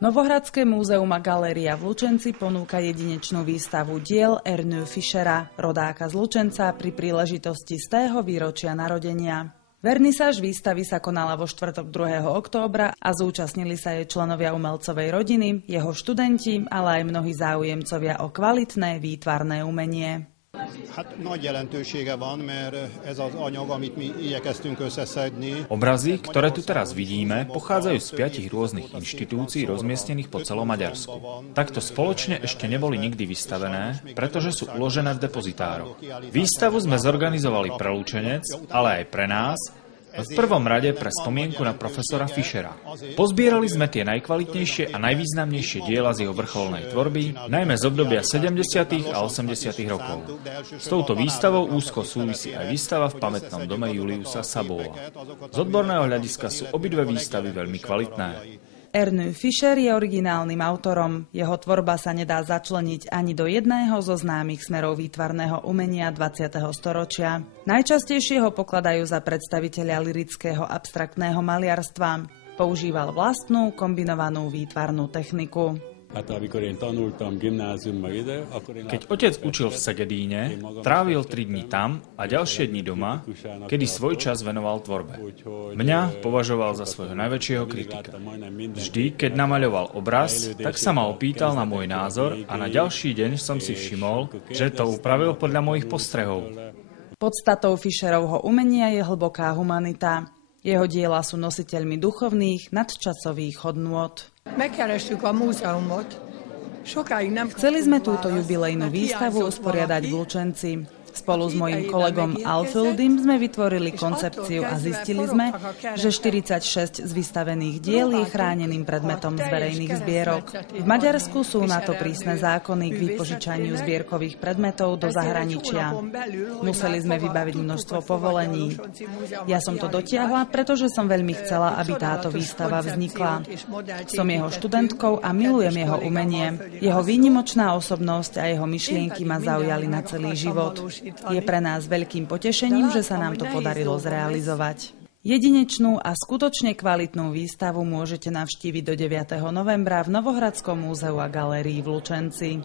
Novohradské múzeum a galéria v Lučenci ponúka jedinečnú výstavu diel Ernő Fischera, rodáka z Lučenca, pri príležitosti 100. výročia narodenia. Vernisáž výstavy sa konala vo štvrtok 2. októbra a zúčastnili sa jej členovia umelcovej rodiny, jeho študenti, ale aj mnohí záujemcovia o kvalitné výtvarné umenie. Obrazy, ktoré tu teraz vidíme, pochádzajú z 5 rôznych inštitúcií rozmiestnených po celom Maďarsku. Takto spoločne ešte neboli nikdy vystavené, pretože sú uložené v depozitároch. Výstavu sme zorganizovali pre Lučenec, ale aj pre nás, v prvom rade pre spomienku na profesora Fischera. Pozbierali sme tie najkvalitnejšie a najvýznamnejšie diela z jeho vrcholnej tvorby, najmä z obdobia 70. a 80. rokov. S touto výstavou úzko súvisí aj výstava v pamätnom dome Juliusa Sabóla. Z odborného hľadiska sú obidve výstavy veľmi kvalitné. Ernő Fischer je originálnym autorom. Jeho tvorba sa nedá začleniť ani do jedného zo známych smerov výtvarného umenia 20. storočia. Najčastejšie ho pokladajú za predstaviteľa lyrického abstraktného maliarstva. Používal vlastnú kombinovanú výtvarnú techniku. Keď otec učil v Segedíne, trávil 3 dni tam a ďalšie dni doma, kedy svoj čas venoval tvorbe. Mňa považoval za svojho najväčšieho kritika. Vždy, keď namaľoval obraz, tak sa ma opýtal na môj názor a na ďalší deň som si všimol, že to upravil podľa mojich postrehov. Podstatou Fischerovho umenia je hlboká humanita. Jeho diela sú nositeľmi duchovných, nadčasových hodnôt. Chceli sme túto jubilejnú výstavu usporiadať v Lučenci. Spolu s mojím kolegom Alfildym sme vytvorili koncepciu a zistili sme, že 46 z vystavených diel je chráneným predmetom z verejných zbierok. V Maďarsku sú na to prísne zákony k vypožičaniu zbierkových predmetov do zahraničia. Museli sme vybaviť množstvo povolení. Ja som to dotiahla, pretože som veľmi chcela, aby táto výstava vznikla. Som jeho študentkou a milujem jeho umenie. Jeho výnimočná osobnosť a jeho myšlienky ma zaujali na celý život. Je pre nás veľkým potešením, že sa nám to podarilo zrealizovať. Jedinečnú a skutočne kvalitnú výstavu môžete navštíviť do 9. novembra v Novohradskom múzeu a galérii v Lučenci.